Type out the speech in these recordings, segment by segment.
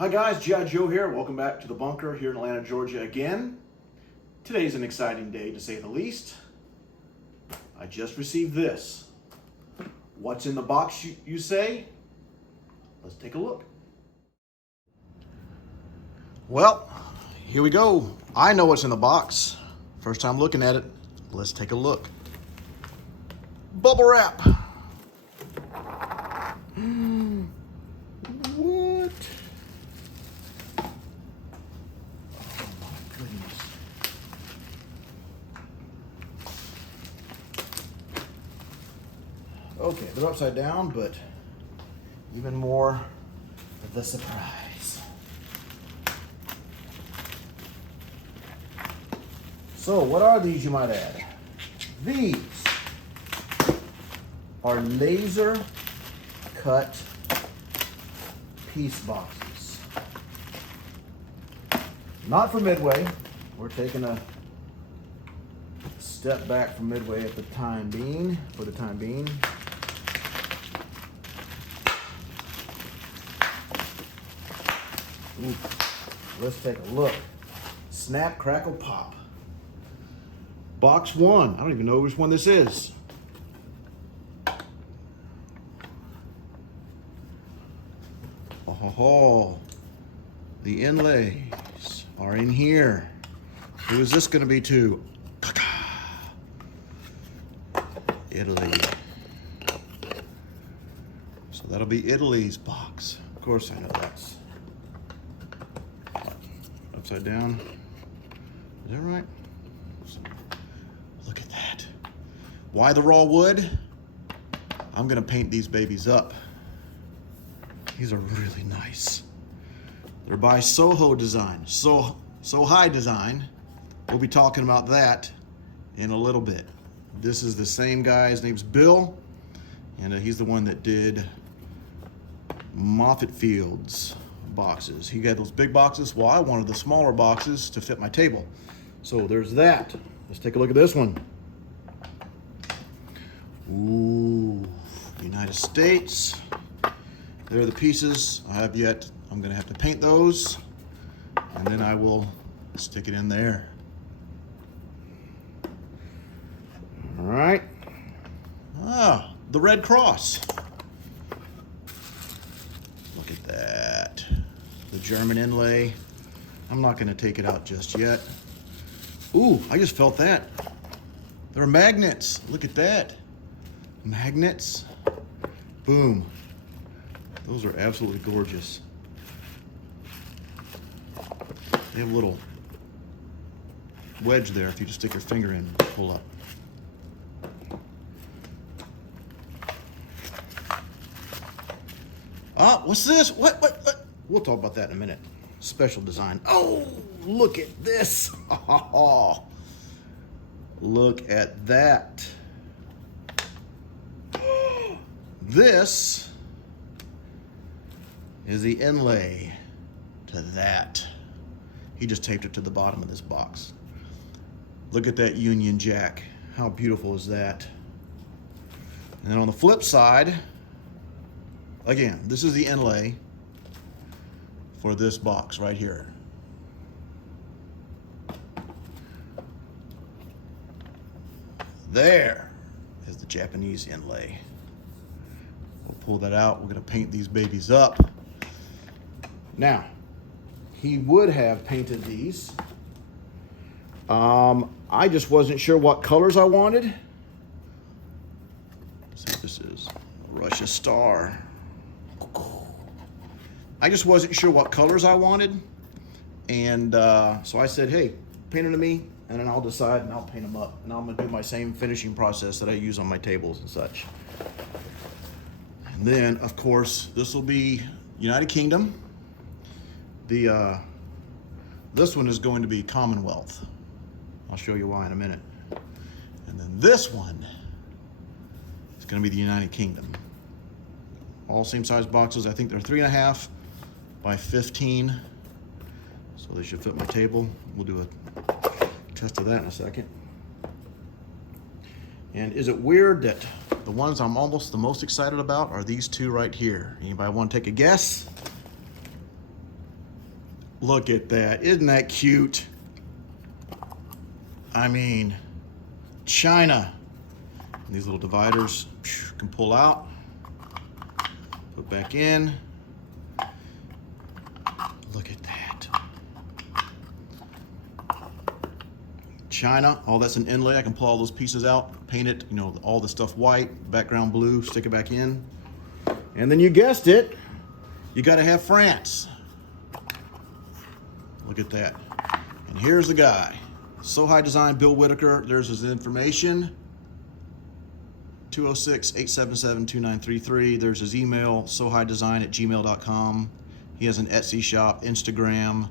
Hi guys, GiJoe here. Welcome back to the bunker here in Atlanta, Georgia again. Today's an exciting day to say the least. I just received this. What's in the box, you say? Let's take a look. Well, here we go. I know what's in the box. First time looking at it. Let's take a look. Bubble wrap. What? Okay, they're upside down, but even more of the surprise. So, what are these, you might add? These are laser cut piece boxes. Not for Midway. We're taking a step back from Midway for the time being. Ooh, let's take a look. Snap, crackle, pop. Box one. I don't even know which one this is. Oh, the inlays are in here. Who is this going to be to? Italy. So that'll be Italy's box. Of course I know that's upside down. Is that right? Look at that. Why the raw wood? I'm gonna paint these babies up. These are really nice. They're by SoHiDesign. SoHiDesign. We'll be talking about that in a little bit. This is the same guy. His name's Bill, and he's the one that did Moffett Field's boxes. He got those big boxes. Well, I wanted the smaller boxes to fit my table. So there's that. Let's take a look at this one. Ooh, United States. There are the pieces I have yet. I'm gonna have to paint those, and then I will stick it in there. All right. Ah, the Red Cross. Look at that. The German inlay. I'm not gonna take it out just yet. Ooh, I just felt that. There are magnets. Look at that. Magnets. Boom. Those are absolutely gorgeous. They have a little wedge there if you just stick your finger in and pull up. Ah, what's this? What? We'll talk about that in a minute. Special design. Oh, look at this. Oh, look at that. This is the inlay to that. He just taped it to the bottom of this box. Look at that Union Jack. How beautiful is that? And then on the flip side, again, this is the inlay for this box right here. There is the Japanese inlay. We'll pull that out. We're gonna paint these babies up. Now, he would have painted these. I just wasn't sure what colors I wanted. Let's see what this is. Russia Star. I just wasn't sure what colors I wanted, and so I said, hey, paint them to me, and then I'll decide and I'll paint them up. And I'm gonna do my same finishing process that I use on my tables and such. And then, of course, this will be United Kingdom. This one is going to be Commonwealth. I'll show you why in a minute. And then this one is gonna be the United Kingdom. All same size boxes. I think they're 3.5 by 15. So they should fit my table. We'll do a test of that in a second. And is it weird that the ones I'm almost the most excited about are these two right here? Anybody want to take a guess? Look at that. Isn't that cute? I mean, China. And these little dividers can pull out, put back in. Look at that. China, oh, that's an inlay. I can pull all those pieces out, paint it, you know, all the stuff white, background blue, stick it back in. And then you guessed it, you gotta have France. Look at that. And here's the guy. SoHiDesign, Bill Whitaker. There's his information. 206-877-2933. There's his email, sohidesign@gmail.com. He has an Etsy shop, Instagram.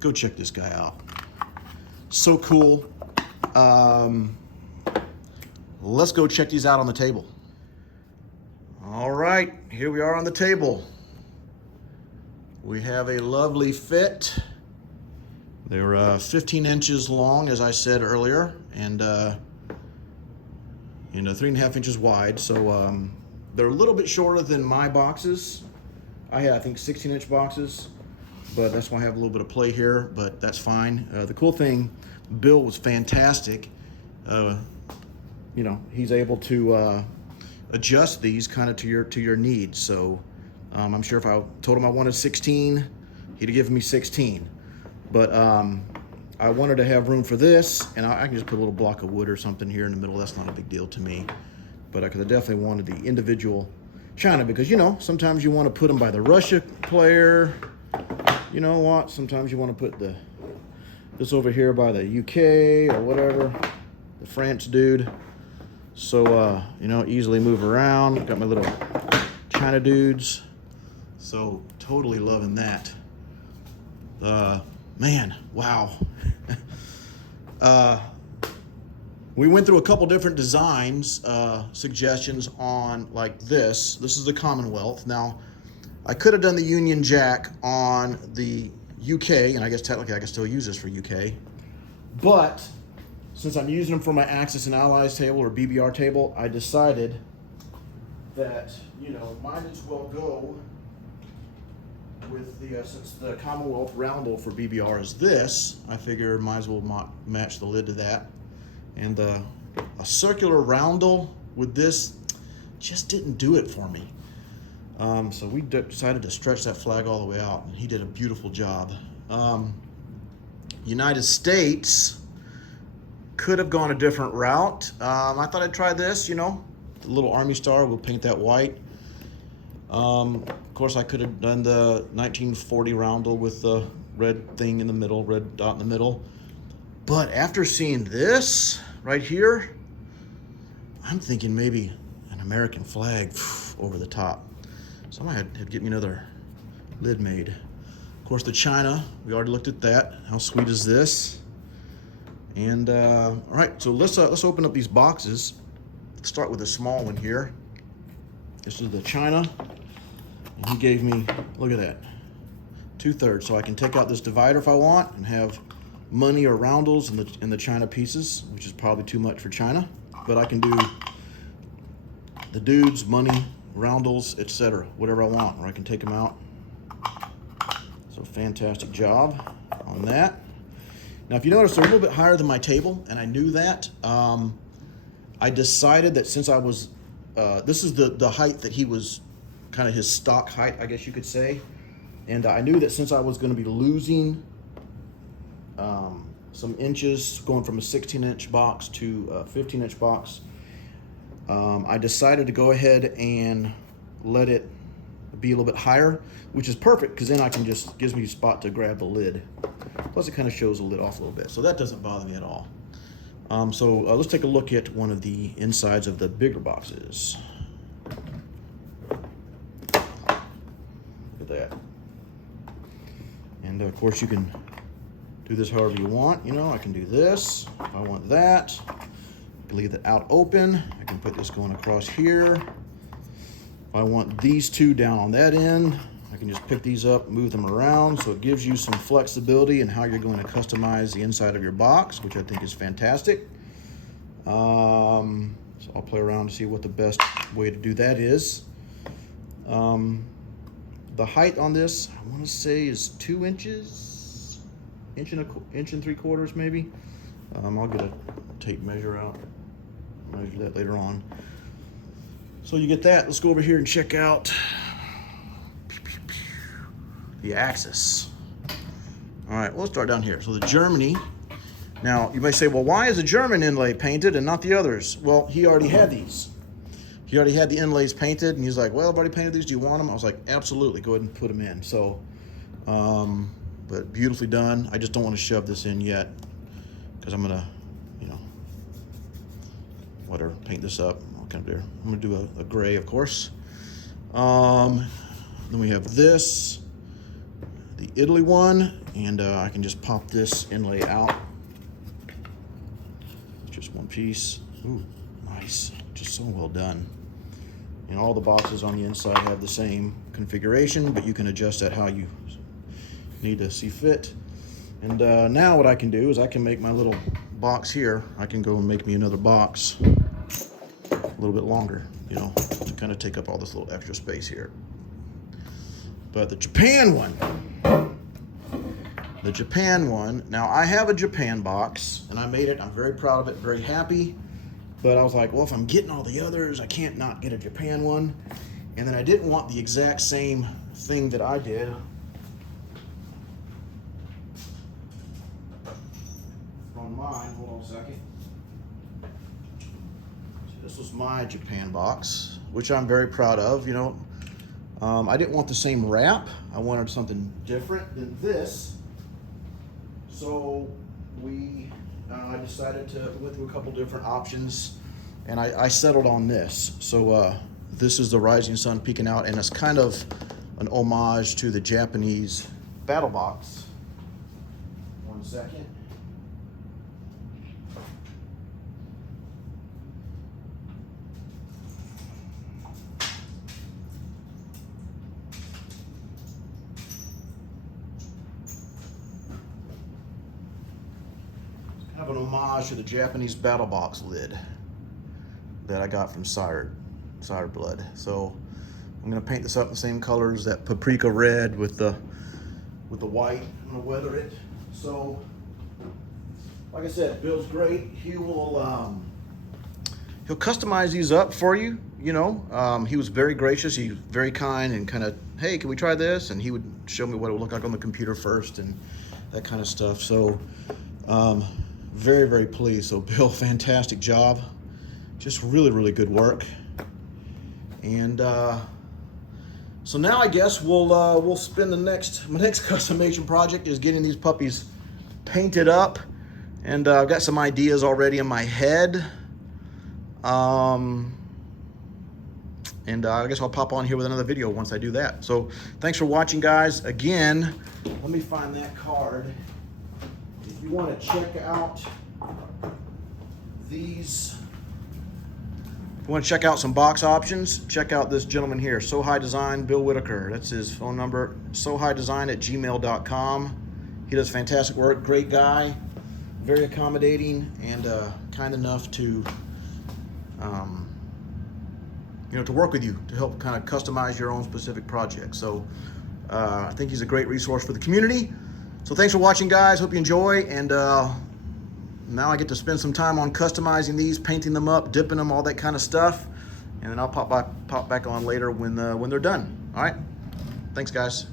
Go check this guy out. So cool. Let's go check these out on the table. All right, here we are on the table. We have a lovely fit. They're 15 inches long, as I said earlier, and 3.5 inches wide. So they're a little bit shorter than my boxes. I had, I think, 16-inch boxes, but that's why I have a little bit of play here, but that's fine. The cool thing, Bill was fantastic. You know, he's able to adjust these kind of to your needs. So I'm sure if I told him I wanted 16, he'd have given me 16. But I wanted to have room for this, and I can just put a little block of wood or something here in the middle. That's not a big deal to me. But I definitely wanted the individual China, because, you know, sometimes you want to put them by the Russia player. You know what? Sometimes you want to put this over here by the UK or whatever, the France dude. So, you know, easily move around. Got my little China dudes. So totally loving that. Man, wow. We went through a couple different designs, suggestions on like this. This is the Commonwealth. Now, I could have done the Union Jack on the UK, and I guess technically I can still use this for UK. But since I'm using them for my Axis and Allies table or BBR table, I decided that, you know, might as well go with the, since the Commonwealth roundel for BBR is this, I figure might as well match the lid to that. And a circular roundel with this just didn't do it for me. So we decided to stretch that flag all the way out, and he did a beautiful job. United States could have gone a different route. I thought I'd try this, you know, the little Army star, we'll paint that white. Of course, I could have done the 1940 roundel with the red thing in the middle, red dot in the middle. But after seeing this right here, I'm thinking maybe an American flag over the top. So I might have to get me another lid made. Of course, the China, we already looked at that. How sweet is this? And all right, so let's open up these boxes. Let's start with a small one here. This is the China. And he gave me, look at that, 2/3. So I can take out this divider if I want and have money or roundels in the China pieces, which is probably too much for China. But I can do the dudes, money, roundels, etc., whatever I want, or I can take them out. So fantastic job on that. Now, if you notice, they're a little bit higher than my table, and I knew that. I decided that since I was, this is the height that he was, kind of his stock height, I guess you could say. And I knew that since I was going to be losing some inches, going from a 16-inch box to a 15-inch box, I decided to go ahead and let it be a little bit higher, which is perfect because then I can just, gives me a spot to grab the lid. Plus it kind of shows the lid off a little bit, so that doesn't bother me at all. So let's take a look at one of the insides of the bigger boxes. Look at that. And of course you can do this however you want. You know, I can do this if I want that. I can leave it out open. I can put this going across here. If I want these two down on that end, I can just pick these up, move them around. So it gives you some flexibility in how you're going to customize the inside of your box, which I think is fantastic. So I'll play around to see what the best way to do that is. The height on this, I want to say, is 2 inches. inch and 3/4 maybe. I'll get a tape measure out, measure that later on. So you get that. Let's go over here and check out the axis. All right, we'll start down here. So the Germany. Now you may say, well, why is the German inlay painted and not the others? Well, he already had these. He already had the inlays painted, and he's like, well, I've already painted these. Do you want them? I was like, absolutely. Go ahead and put them in. So, but beautifully done. I just don't want to shove this in yet because I'm gonna, you know, whatever, paint this up. I'm gonna do a gray, of course. Then we have this, the Italy one, and I can just pop this inlay out. Just one piece. Ooh, nice. Just so well done. And all the boxes on the inside have the same configuration, but you can adjust that how you need to see fit. And now what I can do is I can make my little box here. I can go and make me another box a little bit longer, you know, to kind of take up all this little extra space here. But the Japan one, now I have a Japan box and I made it. I'm very proud of it, very happy. But I was like, well, if I'm getting all the others, I can't not get a Japan one. And then I didn't want the exact same thing that I did. On mine, hold on a second. This was my Japan box, which I'm very proud of, you know. I didn't want the same wrap. I wanted something different than this. So I decided to went through a couple different options, and I settled on this. So this is the rising sun peeking out, and it's kind of an homage to the Japanese battle box. One second. Kind of an homage to the Japanese battle box lid that I got from Sired Blood. So I'm gonna paint this up in the same colors, that paprika red with the white. I'm gonna weather it. So like I said, Bill's great. He'll customize these up for you, you know. He was very gracious, he was very kind, and kind of, hey, can we try this? And he would show me what it would look like on the computer first and that kind of stuff. So very, very pleased. So Bill, fantastic job. Just really, really good work. And so now I guess we'll spend my next customization project is getting these puppies painted up. And I've got some ideas already in my head. And I guess I'll pop on here with another video once I do that. So thanks for watching, guys. Again, let me find that card. If you want to check out these, if you want to check out some box options, check out this gentleman here, SoHiDesign, Bill Whitaker. That's his phone number, SoHiDesign@gmail.com. He does fantastic work, great guy, very accommodating, and kind enough to you know, to work with you to help kind of customize your own specific project. So I think he's a great resource for the community. So thanks for watching, guys. Hope you enjoy. And now I get to spend some time on customizing these, painting them up, dipping them, all that kind of stuff. And then I'll pop back on later when they're done. All right. Thanks, guys.